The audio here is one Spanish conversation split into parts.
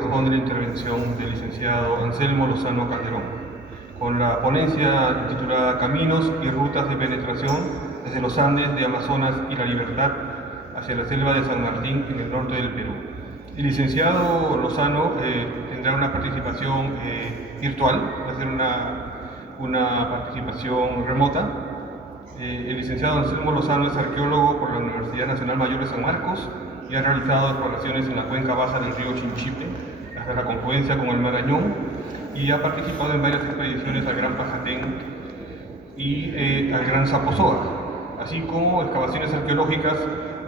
corresponde la intervención del licenciado Anselmo Lozano Calderón, con la ponencia titulada Caminos y rutas de penetración desde los Andes de Amazonas y la Libertad hacia la selva de San Martín en el norte del Perú. El licenciado Lozano tendrá una participación virtual, va a ser una participación remota. El licenciado Anselmo Lozano es arqueólogo por la Universidad Nacional Mayor de San Marcos y ha realizado exploraciones en la cuenca baja del río Chinchipe hasta la confluencia con el Marañón y ha participado en varias expediciones al Gran Pajatén y al Gran Zaposoa, así como excavaciones arqueológicas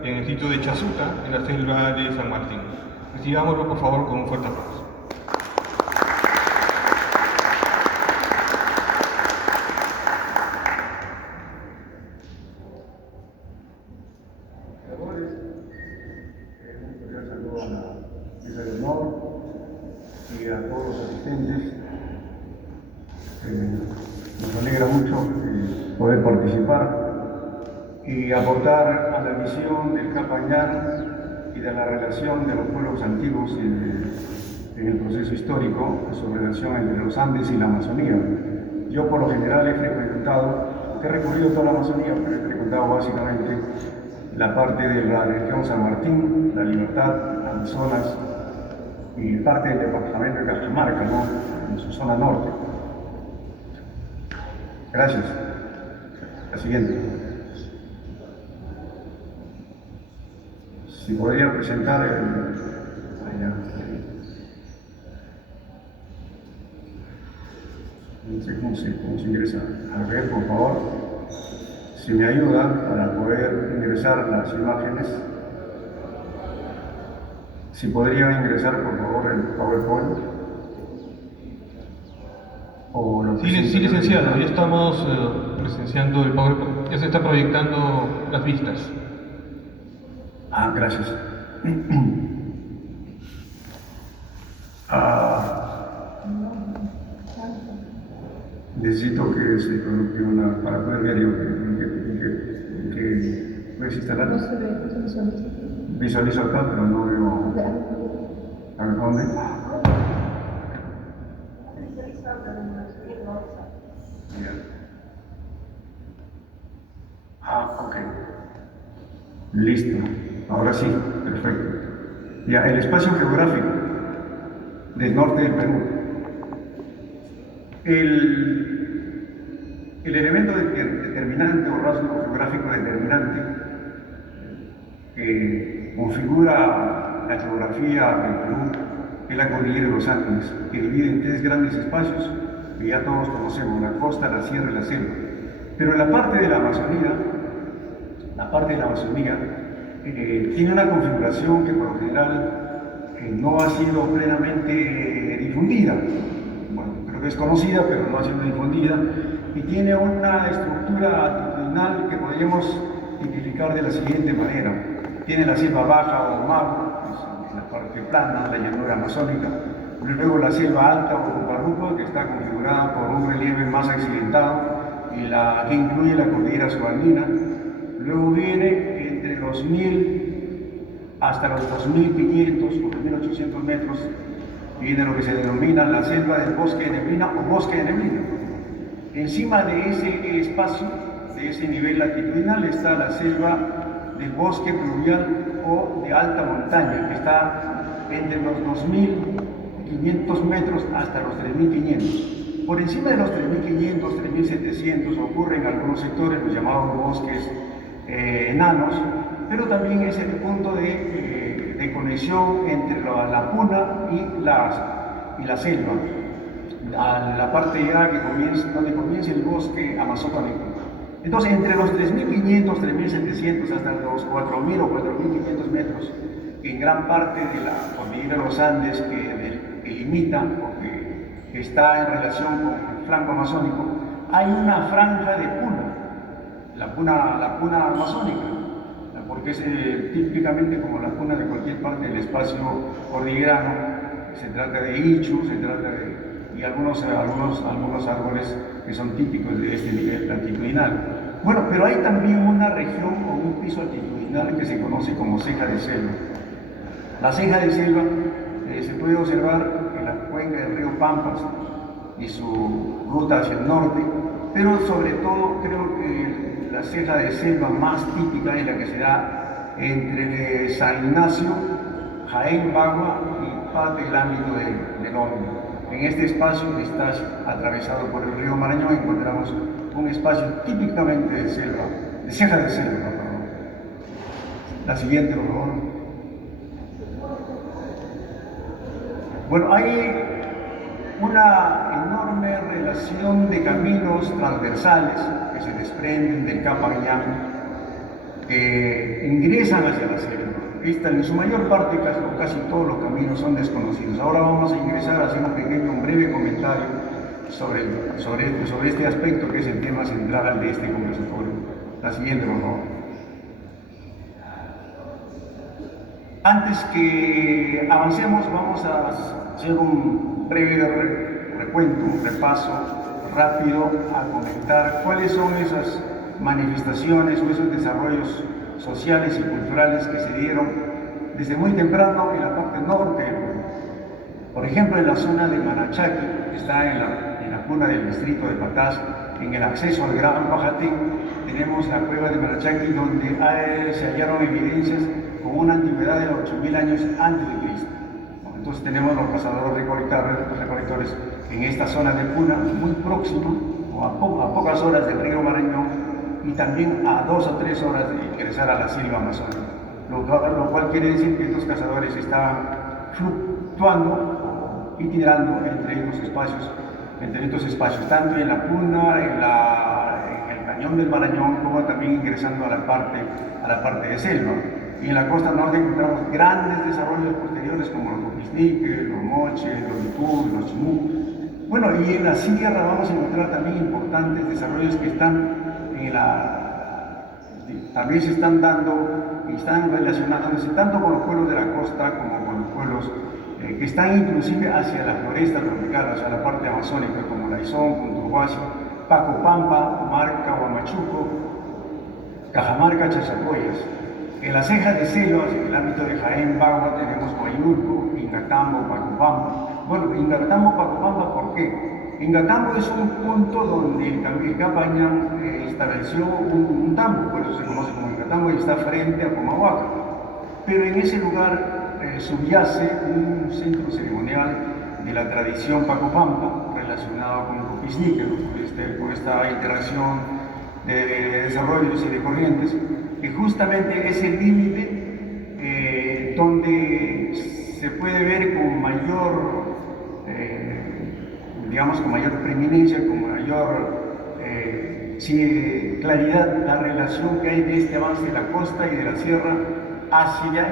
en el sitio de Chasuta, en la selva de San Martín. Recibámoslo por favor con un fuerte aplauso. Y a todos los asistentes. Nos alegra mucho poder participar y aportar a la visión del Capañar y de la relación de los pueblos antiguos en el proceso histórico, su relación entre los Andes y la Amazonía. Yo por lo general he recorrido toda la Amazonía, pero he frecuentado básicamente la parte de la región San Martín, La Libertad, Amazonas, y parte del departamento de Cajamarca, ¿no? En su zona norte. Gracias. La siguiente. Si podría presentar no sé cómo se ingresa. A ver, por favor, si me ayuda para poder ingresar las imágenes. Si podría ingresar, por favor, el PowerPoint. Sí, licenciado, ya estamos presenciando el PowerPoint. Ya se está proyectando las vistas. Gracias. Necesito que se coloque para poder ver que puedes instalar. No se ve. Visualizo acá, pero no veo. A ver, ¿dónde? Ok. Listo. Ahora sí, perfecto. Ya, el espacio geográfico del norte del Perú. El elemento determinante o rasgo geográfico determinante que configura la geografía del Perú es la cordillera de los Andes, que divide en tres grandes espacios que ya todos conocemos: la costa, la sierra y la selva. Pero la parte de la Amazonía tiene una configuración que por lo general no ha sido plenamente difundida. Bueno, creo que es conocida, pero no ha sido difundida, y tiene una estructura altitudinal que podríamos tipificar de la siguiente manera. Tiene la selva baja o mago, que es la parte plana, la llanura amazónica. Luego la selva alta o barrupa, que está configurada por un relieve más accidentado y que incluye la cordillera subandina. Luego viene entre los 1000 hasta los 2500 o 1800 metros, viene lo que se denomina la selva del bosque de neblina o bosque de neblina. Encima de ese espacio, de ese nivel latitudinal, está la selva del bosque pluvial o de alta montaña, que está entre los 2500 metros hasta los 3500. Por encima de los 3500, 3700 ocurren algunos sectores, los llamados bosques enanos, pero también es el punto de conexión entre la puna y la selva, a la parte ya donde comienza el bosque amazónico. Entonces, entre los 3500, 3700 hasta los 4000 o 4500 metros, en gran parte de la cordillera de los Andes que limita o que está en relación con el flanco amazónico, hay una franja de puna, la puna amazónica, porque es típicamente como la puna de cualquier parte del espacio cordillerano. Se trata de ichu, y algunos árboles que son típicos de este nivel altitudinal. Bueno, pero hay también una región o un piso altitudinal que se conoce como ceja de selva. La ceja de selva se puede observar en la cuenca del río Pampas y su ruta hacia el norte, pero sobre todo creo que la ceja de selva más típica es la que se da entre San Ignacio, Jaén, Bagua y parte del ámbito del Olmo. En este espacio que está atravesado por el río Marañón encontramos un espacio típicamente de selva, de ceja de selva, perdón. La siguiente, por favor. Bueno, hay una enorme relación de caminos transversales que se desprenden del Campañán, que ingresan hacia la selva. En su mayor parte, casi todos los caminos son desconocidos. Ahora vamos a ingresar a hacer un breve comentario sobre este aspecto que es el tema central de este conversatorio. La siguiente, por favor. Antes que avancemos, vamos a hacer un breve recuento, un repaso rápido a comentar cuáles son esas manifestaciones o esos desarrollos sociales y culturales que se dieron desde muy temprano en la parte norte del Perú. Por ejemplo, en la zona de Manachaqui, que está en la cuna del distrito de Patás, en el acceso al Gran Pajatín, tenemos la cueva de Manachaqui, donde se hallaron evidencias con una antigüedad de 8.000 años antes de Cristo. Entonces tenemos los cazadores recolectores en esta zona de cuna, muy próxima, o a pocas horas del río Marañón, y también a 2 o 3 horas de ingresar a la selva amazónica, lo cual quiere decir que estos cazadores estaban fluctuando, itinerando entre estos espacios, tanto en la puna, en el cañón del Marañón, como también ingresando a la parte de selva. Y en la costa norte encontramos grandes desarrollos posteriores como los Copisnique, los Moche, los Yupú, los Chimú. Bueno, y en la sierra vamos a encontrar también importantes desarrollos que también se están dando y están relacionándose tanto con los pueblos de la costa como con los pueblos que están inclusive hacia la floresta tropical, hacia la parte amazónica, como Laizón, Punturhuasi, Pacopampa, Marca, Huamachuco, Cajamarca, Chachapoyas. En la ceja de selva, en el ámbito de Jaén, Bagua, tenemos Guayurco, Ingatambo, Pacopampa. Bueno, Ingatambo, Pacopampa, ¿por qué? Ingatambo es un punto donde el Campañán estableció un tambo, por eso se conoce como Ingatambo, y está frente a Comahuaca. Pero en ese lugar subyace un centro ceremonial de la tradición Pacopampa relacionado con el Copisnique, con esta interacción de desarrollos y de corrientes, que justamente es el límite donde se puede ver con mayor preeminencia, con mayor claridad la relación que hay de este avance de la costa y de la sierra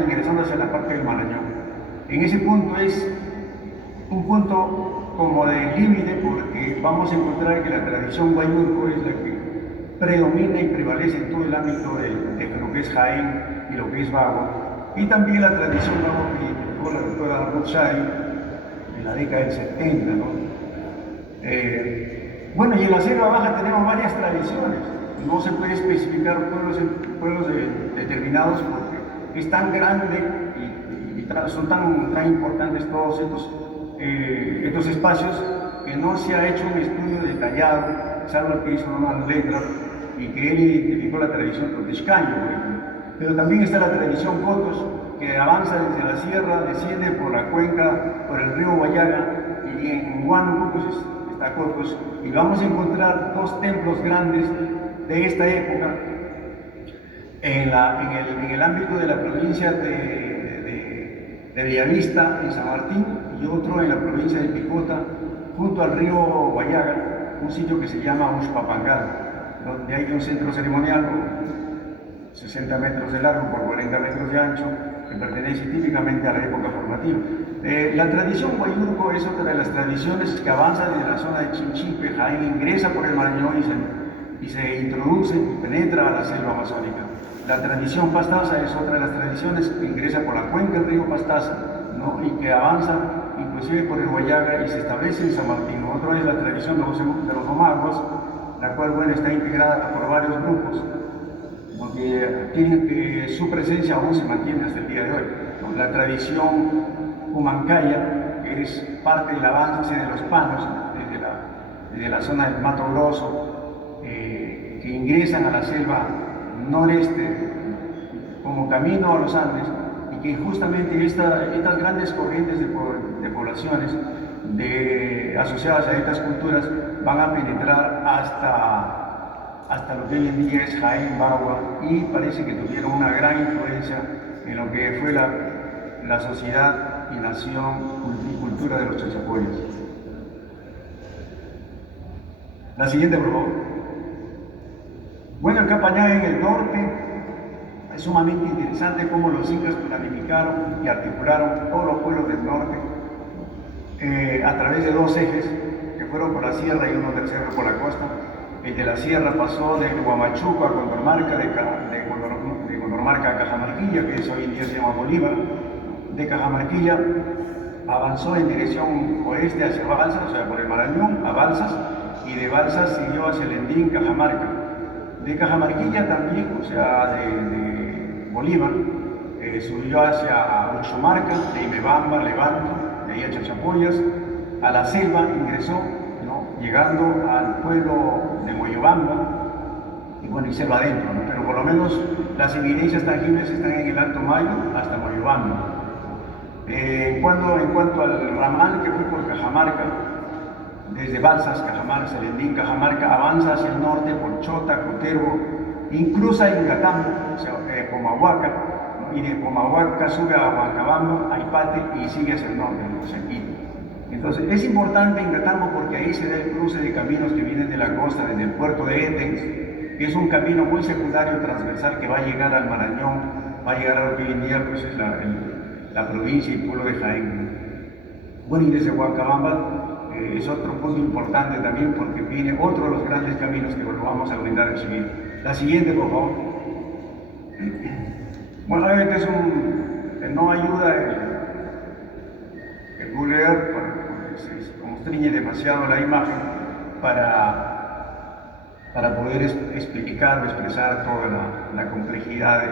ingresando hacia la parte del Marañón. En ese punto es un punto como de límite, porque vamos a encontrar que la tradición Guayurco es la que predomina y prevalece en todo el ámbito de lo que es Jaén y lo que es Bagua, y también la tradición Bagua que dejó la doctora Ruchay en la década del 70, ¿no? Bueno, y en la Selva Baja tenemos varias tradiciones, no se puede especificar pueblos determinados porque es tan grande y son tan importantes todos estos espacios que no se ha hecho un estudio detallado, salvo el que hizo Ronald Letra, y que él identificó la tradición Totexcaño, por ejemplo. Pero también está la tradición Cotos, que avanza desde la sierra, desciende por la cuenca, por el río Guayaga, y en Huánuco pues está Cotos, y vamos a encontrar 2 templos grandes de esta época en el ámbito de la provincia de Bellavista, en San Martín, y otro en la provincia de Picota, junto al río Guayaga, un sitio que se llama Uxpapangal, donde hay un centro ceremonial con 60 metros de largo por 40 metros de ancho, que pertenece típicamente a la época formativa. La tradición Guayurco es otra de las tradiciones que avanza desde la zona de Chinchipe. Jaén ingresa por el Marañón y se introduce y penetra a la selva amazónica. La tradición Pastaza es otra de las tradiciones que ingresa por la cuenca del río Pastaza, ¿no? Y que avanza inclusive por el Guayaga y se establece en San Martín. Otra es la tradición de los Omaguas, la cual está integrada por varios grupos, porque su presencia aún se mantiene hasta el día de hoy. La tradición Humancaya, que es parte del avance de los panos, desde la zona del Mato Grosso, que ingresan a la selva noreste como camino a los Andes, y que justamente estas grandes corrientes de poblaciones asociadas a estas culturas van a penetrar hasta lo que hoy en día es Jaén, Bagua, y parece que tuvieron una gran influencia en lo que fue la sociedad y nación y cultura de los chachapoyas. La siguiente, por favor. Bueno, el Capañán en el norte es sumamente interesante cómo los incas planificaron y articularon todos los pueblos del norte a través de dos ejes que fueron por la sierra y uno tercero por la costa. El de la sierra pasó de Huamachuco a Condormarca, de Condormarca a Cajamarquilla, que hoy en día se llama Bolívar. De Cajamarquilla avanzó en dirección oeste hacia Balsas, o sea, por el Marañón a Balsas, y de Balsas siguió hacia Lendín, Cajamarca. De Cajamarquilla también, o sea, de Bolívar, subió hacia Uchomarca, de Imebamba, Levanto, de ahí a Chachapoyas, a la selva ingresó, ¿no?, llegando al pueblo de Moyobamba, y bueno, y selva adentro, ¿no?, pero por lo menos las evidencias tangibles están en el Alto Mayo hasta Moyobamba. En cuanto al ramal que fue por Cajamarca, desde Balsas, Cajamarca, Selendín, Cajamarca, avanza hacia el norte por Chota, Coterbo, incluso a Ingatambo, o sea, Pomahuaca, ¿no?, y de Pomahuaca sube a Huancabamba, a Ipate y sigue hacia el norte, ¿no?, hacia Quito. Entonces, es importante Ingatambo porque ahí se da el cruce de caminos que vienen de la costa, desde el puerto de Étens, que es un camino muy secundario transversal que va a llegar al Marañón, va a llegar a lo que hoy en día pues, es la provincia y pueblo de Jaén. Bueno, y desde Huancabamba es otro punto importante también porque viene otro de los grandes caminos que lo vamos a brindar enseguida. La siguiente, por favor. Bueno, obviamente no ayuda el Google Earth porque se constriñe demasiado la imagen para poder explicar o expresar toda la complejidad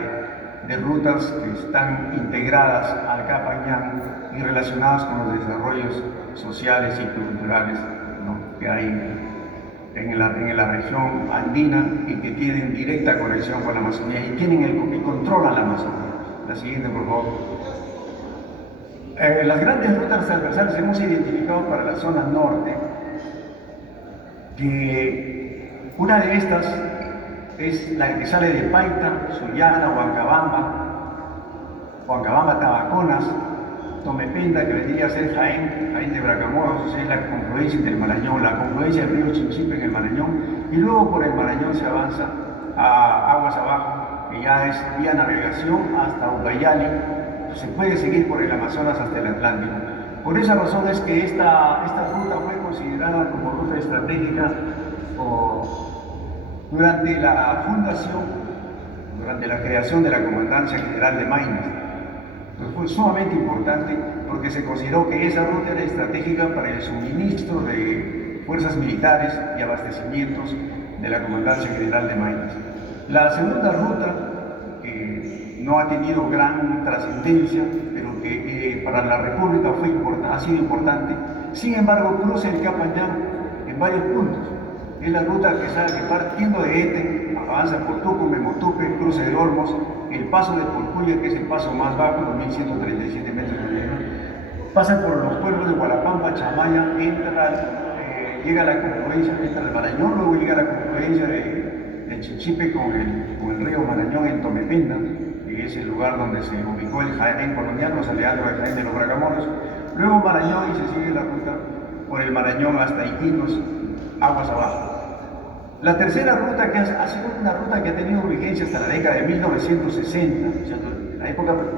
de rutas que están integradas al Capañán y relacionadas con los desarrollos sociales y culturales, ¿no?, que hay en la región andina y que tienen directa conexión con la Amazonía y controlan la Amazonía. La siguiente, por favor. Las grandes rutas transversales hemos identificado para la zona norte, que una de estas es la que sale de Paita, Sullana, Huancabamba, Tabaconas, Tomependa, que vendría a ser Jaén de Bracamoros, es la confluencia del Marañón, la confluencia del río Chinchipe en el Marañón, y luego por el Marañón se avanza a aguas abajo, que ya es vía navegación hasta Ucayali, se puede seguir por el Amazonas hasta el Atlántico. Por esa razón es que esta ruta fue considerada como ruta estratégica durante la fundación, durante la creación de la Comandancia General de Maynas. Entonces fue sumamente importante porque se consideró que esa ruta era estratégica para el suministro de fuerzas militares y abastecimientos de la Comandancia General de Maynas. La segunda ruta, que no ha tenido gran trascendencia, pero que para la República ha sido importante, sin embargo cruza el Capañán en varios puntos. Es la ruta que partiendo de Ete, avanza por Tucumán, Motupe, cruce de Olmos, el paso de Porcuya, que es el paso más bajo, 2137 metros de altitud, pasa por los pueblos de Gualapampa, Chamaya, llega a la confluencia, entra al Marañón, luego llega a la confluencia de Chinchipe con el río Marañón en Tomependa, que es el lugar donde se ubicó el Jaén colonial, los aliados del Jaén de los Bracamoros, luego Marañón y se sigue la ruta por el Marañón hasta Iquitos, aguas abajo. La tercera ruta, que ha sido una ruta que ha tenido vigencia hasta la década de 1960, o sea,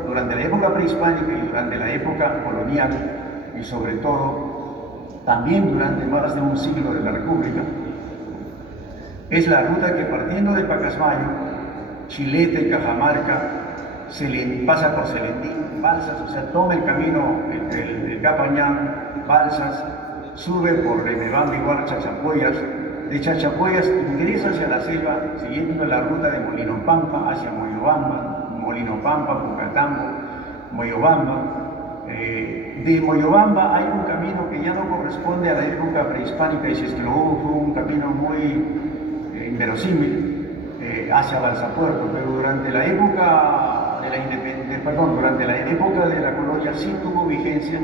durante la época prehispánica y durante la época colonial, y sobre todo también durante más de un siglo de la República, es la ruta que partiendo de Pacasmayo, Chilete y Cajamarca, pasa por Selendín, Balsas, o sea, toma el camino el Capañán, Balsas, sube por Remebamba y Chachapoyas, de Chachapoyas ingresa hacia la selva siguiendo la ruta de Molinopampa hacia Moyobamba, Molinopampa, Pucatambo, Moyobamba, De Moyobamba hay un camino que ya no corresponde a la época prehispánica y si es que lo hubo fue un camino muy inverosímil hacia Balsapuerto, pero durante la época de la durante la época de la colonia sí tuvo vigencia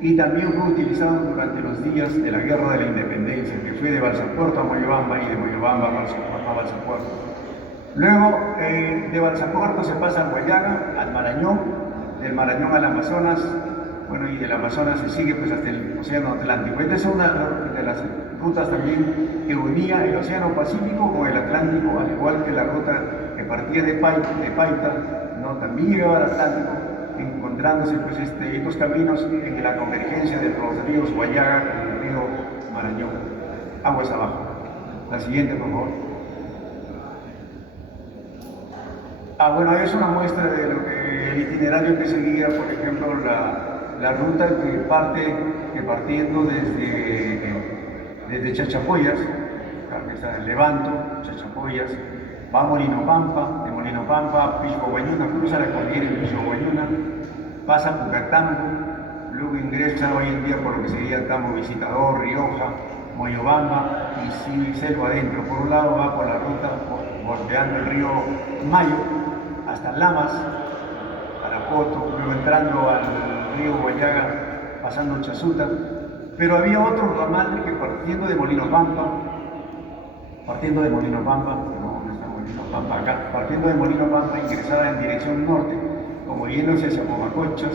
y también fue utilizado durante los días de la Guerra de la Independencia, que fue de Balsapuerto a Moyobamba y de Moyobamba a Balsapuerto. Luego de Balsapuerto se pasa al Huallaga, al Marañón, del Marañón al Amazonas, bueno, y del Amazonas se sigue pues hasta el Océano Atlántico. Esta es una de las rutas también que unía el Océano Pacífico con el Atlántico, al igual que la ruta que partía de Paita, ¿no? También llegaba al Atlántico, encontrándose pues estos caminos en la convergencia de los ríos Huallaga con el río Marañón, aguas abajo. La siguiente, por favor. Bueno, es una muestra de lo que el itinerario que seguía, por ejemplo, la ruta que partiendo desde Chachapoyas, que está en Levanto, Chachapoyas, va a Molino Pampa, de Molino Pampa a Pisco Guayuna, cruza la cordillera en Pisco Guayuna, pasa a Pucatambo, luego ingresa hoy en día por lo que sería Tambo Visitador, Rioja, Moyobamba y sigue selva adentro. Por un lado va por la ruta bordeando el río Mayo hasta Lamas, Arapoto, luego entrando al río Huallaga, pasando Chasuta, pero había otro ramal que partiendo de Molino Pampa, partiendo de Molino Pampa ingresaba en dirección norte, como yéndose hacia Pomaconchas,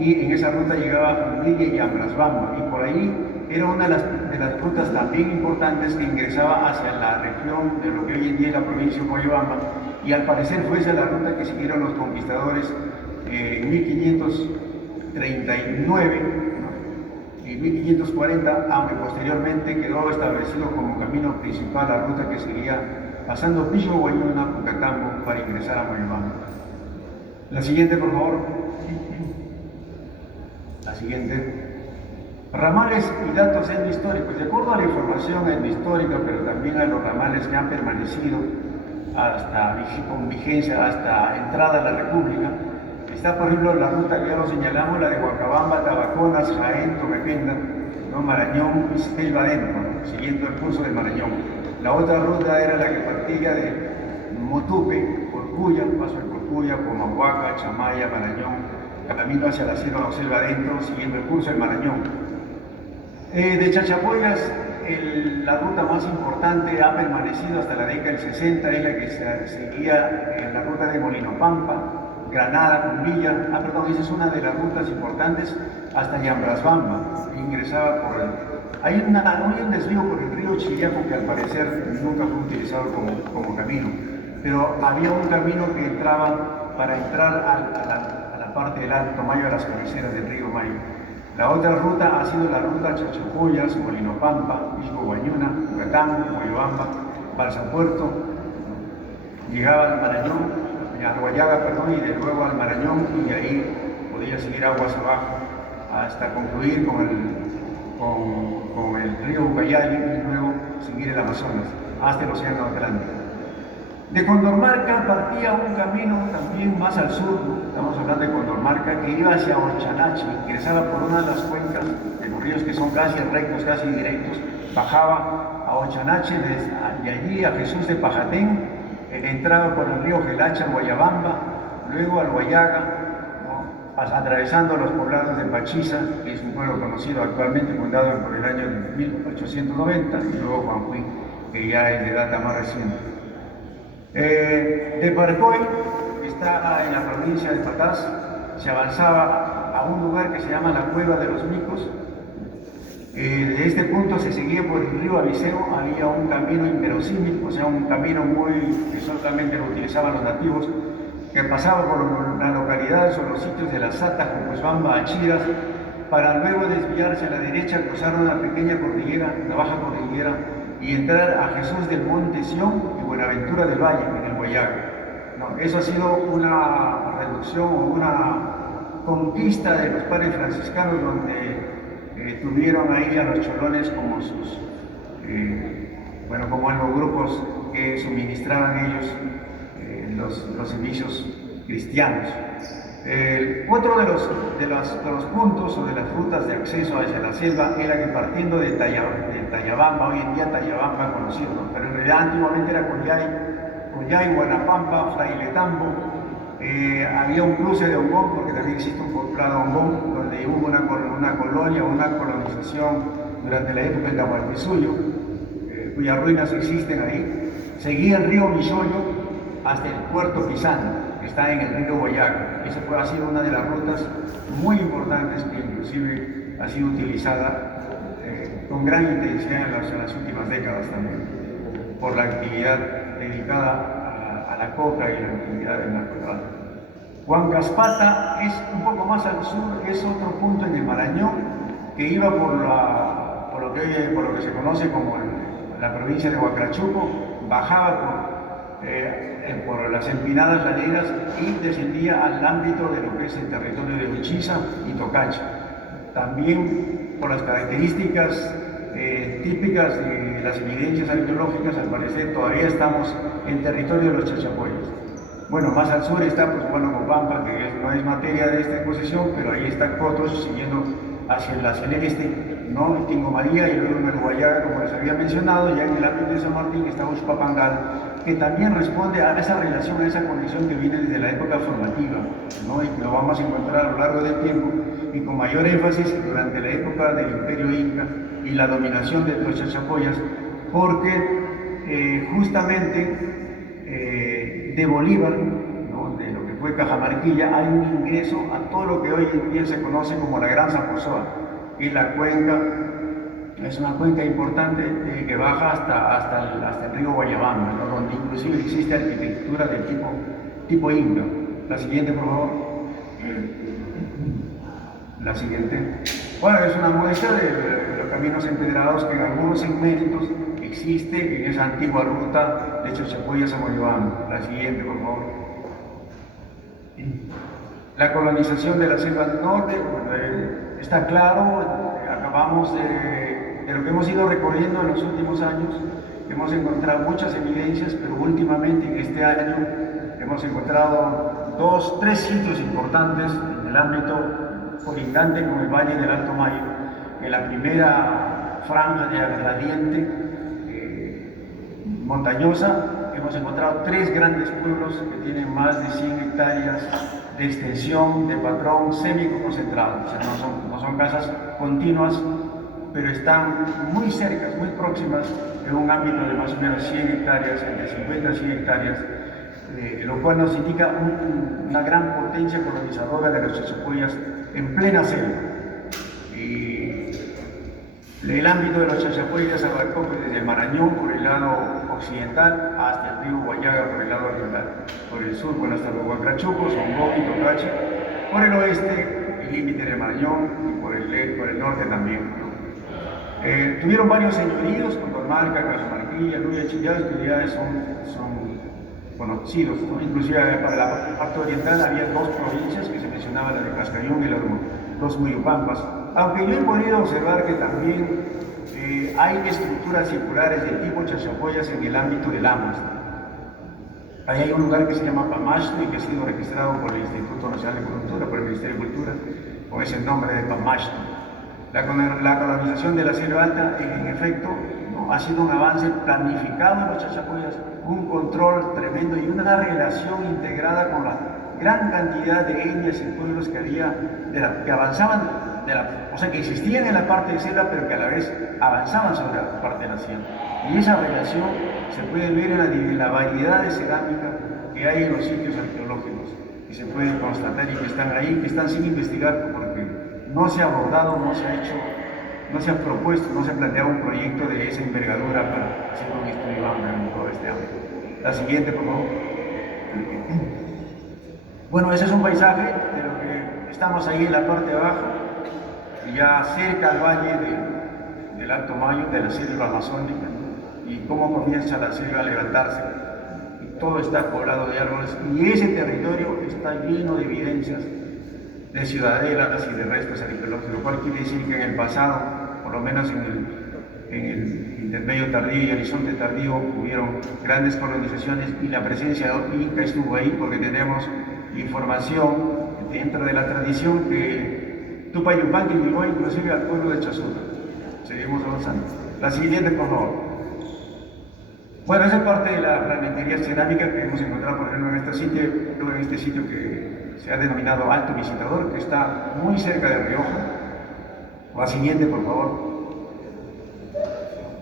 y en esa ruta llegaba a Fundilla y Ambrasbamba, y por ahí era una de las rutas también importantes que ingresaba hacia la región de lo que hoy en día es la provincia de Moyobamba, y al parecer fue esa la ruta que siguieron los conquistadores en 1539 y 1540, aunque posteriormente quedó establecido como camino principal la ruta que seguía pasando Pisco Guayuna, Pucatambo, para ingresar a Moyobamba. La siguiente, por favor. La siguiente. Ramales y datos etnohistóricos. De acuerdo a la información etnohistórica, pero también a los ramales que han permanecido con vigencia hasta entrada a la República, está por ejemplo la ruta que ya lo señalamos, la de Huancabamba, Tabaconas, Jaén, Tomependa, ¿no? Marañón y selva adentro, ¿no? Siguiendo el curso del Marañón. La otra ruta era la que partía de Motupe, Corcuya, paso de Corcuya, Comahuaca, Chamaya, Marañón, camino hacia la selva adentro, siguiendo el curso del Marañón. De Chachapoyas, la ruta más importante ha permanecido hasta la década del 60, es la que seguía la ruta de Molino Pampa, Granada, Cumbilla, esa es una de las rutas importantes hasta Yambrasbamba, ingresaba por hay un desvío por el río Chiriaco que al parecer nunca fue utilizado como camino, pero había un camino que entraba para entrar a la parte del Alto Mayo, a las cabeceras del río Mayo. La otra ruta ha sido la ruta Chachapoyas, Molino Pampa, Pisco Guayuna, Pucatambo, Moyobamba, Balsapuerto, llegaba al Marañón, a Huallaga, y de luego al Marañón, y ahí podía seguir aguas abajo hasta concluir con el río Ucayali y luego seguir el Amazonas hasta el Océano Atlántico. De Condormarca partía un camino también más al sur, estamos hablando de Condormarca, que iba hacia Orchanache, ingresaba por una de las cuencas de los ríos que son casi rectos, casi directos, bajaba a Orchanache, de allí a Jesús de Pajatén, entraba por el río Gelacha, Guayabamba, luego al Huallaga, ¿no? Atravesando los poblados de Pachiza, que es un pueblo conocido actualmente, fundado por el año 1890, y luego Juanjuy, que ya es de data más reciente. De Parcoy, que está en la provincia de Patás, se avanzaba a un lugar que se llama la Cueva de los Micos. De este punto se seguía por el río Abiseo, había un camino inverosímil, o sea, un camino que solamente lo utilizaban los nativos, que pasaba por las localidades o los sitios de la Sata, Cocosbamba, Achiras, para luego desviarse a la derecha, cruzar una pequeña cordillera, la baja cordillera, y entrar a Jesús del Monte Sión y Buenaventura del Valle, en el Huallaga. No, eso ha sido una reducción o una conquista de los padres franciscanos, donde tuvieron ahí a los cholones como sus, como los grupos que suministraban ellos los servicios cristianos. Otro de los puntos o de las rutas de acceso hacia la selva era que partiendo de Tayabamba, hoy en día Tayabamba conocido, ¿no? Pero en realidad antiguamente era Collay, Guanapampa, Frailetambo, había un cruce de Hongón, porque también existe un poblado Hongón, donde hubo una colonia, una colonización durante la época de Tahuantinsuyo, cuyas ruinas existen ahí. Seguía el río Misoyo hasta el puerto Pisano, que está en el río Guayaga. Esa ha sido una de las rutas muy importantes que inclusive ha sido utilizada con gran intensidad en las últimas décadas también, por la actividad dedicada a la coca y la actividad del narcotráfico. Huancaspata es un poco más al sur, es otro punto en el Marañón, que iba por lo que se conoce como la provincia de Huacrachuco, bajaba por las empinadas laderas y descendía al ámbito de lo que es el territorio de Uchiza y Tocacha. También por las características típicas de las evidencias arqueológicas, al parecer todavía estamos en territorio de los Chachapoyas. Bueno, más al sur está pues Copampa, que no es materia de esta exposición, pero ahí está Cotos siguiendo hacia el este, ¿no? Tingo María y luego en el Guayaga, como les había mencionado. Ya en el ámbito de San Martín está Uxpapangal, que también responde a esa relación, a esa conexión que viene desde la época formativa, ¿no? Y que lo vamos a encontrar a lo largo del tiempo y con mayor énfasis durante la época del Imperio Inca y la dominación de los Chachapoyas, porque justamente de Bolívar, ¿no? De lo que fue Cajamarquilla, hay un ingreso a todo lo que hoy en día se conoce como la Gran Zaposoa, y la cuenca es una cuenca importante que baja hasta el río Guayabamba, ¿no? Donde inclusive existe arquitectura de tipo Inca. La siguiente, por favor. La siguiente. Bueno, es una muestra de los caminos empedrados que en algunos segmentos existe en esa antigua ruta de Chachapoyas a Moyobamba. La siguiente, por favor. La colonización de la selva del norte, bueno, está claro, acabamos de lo que hemos ido recorriendo en los últimos años. Hemos encontrado muchas evidencias, pero últimamente en este año hemos encontrado tres sitios importantes en el ámbito colindante con el Valle del Alto Mayo. En la primera franja de gradiente montañosa hemos encontrado tres grandes pueblos que tienen más de 100 hectáreas de extensión, de patrón semi-concentrado. O sea, no son casas continuas, pero están muy cercas, muy próximas, en un ámbito de más o menos 100 hectáreas, entre 50 y 100 hectáreas, lo cual nos indica una gran potencia colonizadora de los Chachapoyas en plena selva. Y el ámbito de los Chachapoyas abarcó desde el Marañón por el lado occidental hasta el río Guayaga por el lado oriental. Por el sur, bueno, hasta los Huacrachucos, Hongón y Tocacha. Por el oeste, el límite del Marañón, y por el norte también, ¿no? Tuvieron varios señoríos, Condormarca, Cajamarquilla, Luya, Chillán, que ya son conocidos, ¿no? Inclusive para la parte oriental había dos provincias que se mencionaban, la de Cascayón y los Muyupampas. Aunque yo he podido observar que también hay estructuras circulares del tipo Chachapoyas en el ámbito del Amas. Ahí hay un lugar que se llama Pamashto y que ha sido registrado por el Instituto Nacional de Cultura, por el Ministerio de Cultura, con ese nombre de Pamashto. La colonización de la Selva Alta, en efecto, ¿no? Ha sido un avance planificado en los Chachapoyas, un control tremendo y una relación integrada con la gran cantidad de etnias y pueblos que había, que avanzaban, o sea, que existían en la parte de selva, pero que a la vez avanzaban sobre la parte de la selva. Y esa relación se puede ver en la variedad de cerámica que hay en los sitios arqueológicos, que se pueden constatar y que están ahí, que están sin investigar, porque no se ha abordado, no se ha hecho, no se ha propuesto, no se ha planteado un proyecto de esa envergadura para hacer un estudio amplio en todo este ámbito. La siguiente, por favor. Bueno, ese es un paisaje de lo que estamos ahí en la parte de abajo, ya cerca al valle del Alto Mayo, de la selva amazónica, y cómo comienza la selva a levantarse. Y todo está poblado de árboles, y ese territorio está lleno de evidencias de ciudadelas y de restos arqueológicos, lo cual quiere decir que en el pasado, por lo menos en el intermedio tardío y horizonte tardío, hubieron grandes colonizaciones y la presencia inca estuvo ahí, porque tenemos información dentro de la tradición que Tupayupanqui llegó inclusive al pueblo de Chasuta. Seguimos avanzando. La siguiente, por favor. Bueno, esa es parte de la fragmentería cerámica que hemos encontrado, por ejemplo, en este sitio que se ha denominado Alto Visitador, que está muy cerca de Rioja. La siguiente, por favor.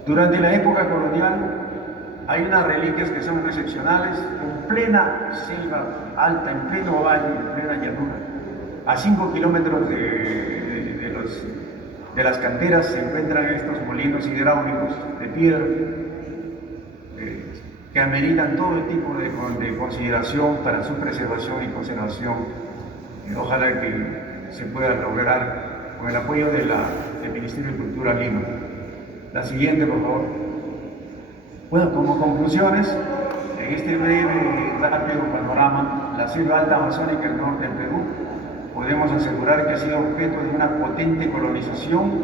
Durante la época colonial hay unas reliquias que son excepcionales, en plena selva alta, en pleno valle, en plena llanura. A 5 kilómetros de las canteras se encuentran estos molinos hidráulicos de piedra que ameritan todo tipo de consideración para su preservación y conservación. Ojalá que se pueda lograr con el apoyo del Ministerio de Cultura Lima. La siguiente, por favor. Bueno, como conclusiones, en este breve, rápido panorama, la selva alta amazónica del norte del Perú, podemos asegurar que ha sido objeto de una potente colonización,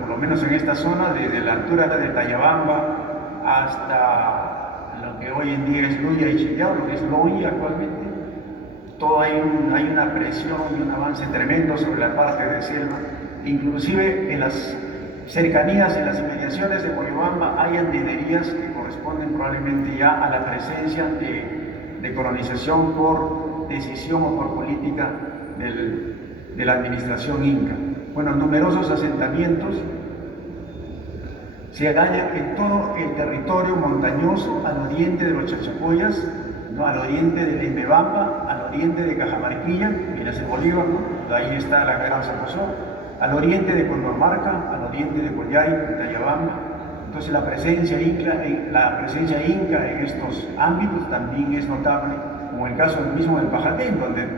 por lo menos en esta zona, desde la altura de Tayabamba hasta lo que hoy en día es Luya y Chillao, lo que es Loya actualmente. Todo hay una presión y un avance tremendo sobre la parte de selva, inclusive en las cercanías, en las inmediaciones de Moyobamba hay andenerías que corresponden probablemente ya a la presencia de colonización por decisión o por política de la administración inca. Bueno, numerosos asentamientos se hallan en todo el territorio montañoso al oriente de los Chachapoyas, ¿no? Al oriente de Limbebamba, al oriente de Cajamarquilla, miras el Bolívar, ¿no? Ahí está la Gran Zapozó, al oriente de Condormarca, al oriente de Collay, Tayabamba. Entonces la presencia inca en estos ámbitos también es notable, como el caso mismo del Pajatén, donde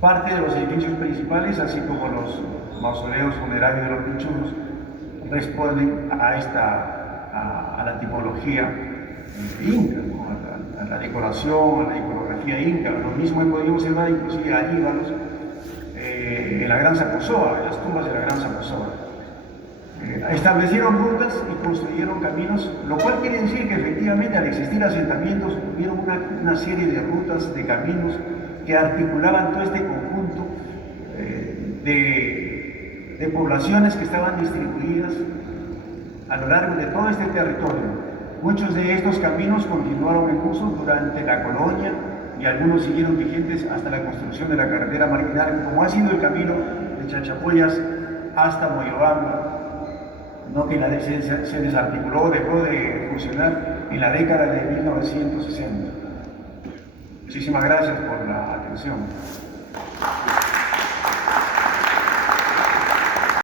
parte de los edificios principales, así como los mausoleos funerarios de los pichudos, responden a la tipología inca, ¿no? a la decoración, a la iconografía inca. Lo mismo podido observar inclusive a íbalos en la Gran Zaposoa, en las tumbas de la Gran Zaposoa. Establecieron rutas y construyeron caminos, lo cual quiere decir que efectivamente al existir asentamientos hubieron una serie de rutas, de caminos que articulaban todo este conjunto de poblaciones que estaban distribuidas a lo largo de todo este territorio. Muchos de estos caminos continuaron en uso durante la colonia y algunos siguieron vigentes hasta la construcción de la carretera marginal, como ha sido el camino de Chachapoyas hasta Moyobamba, ¿no? Que se desarticuló, dejó de funcionar en la década de 1960. Muchísimas gracias por la atención.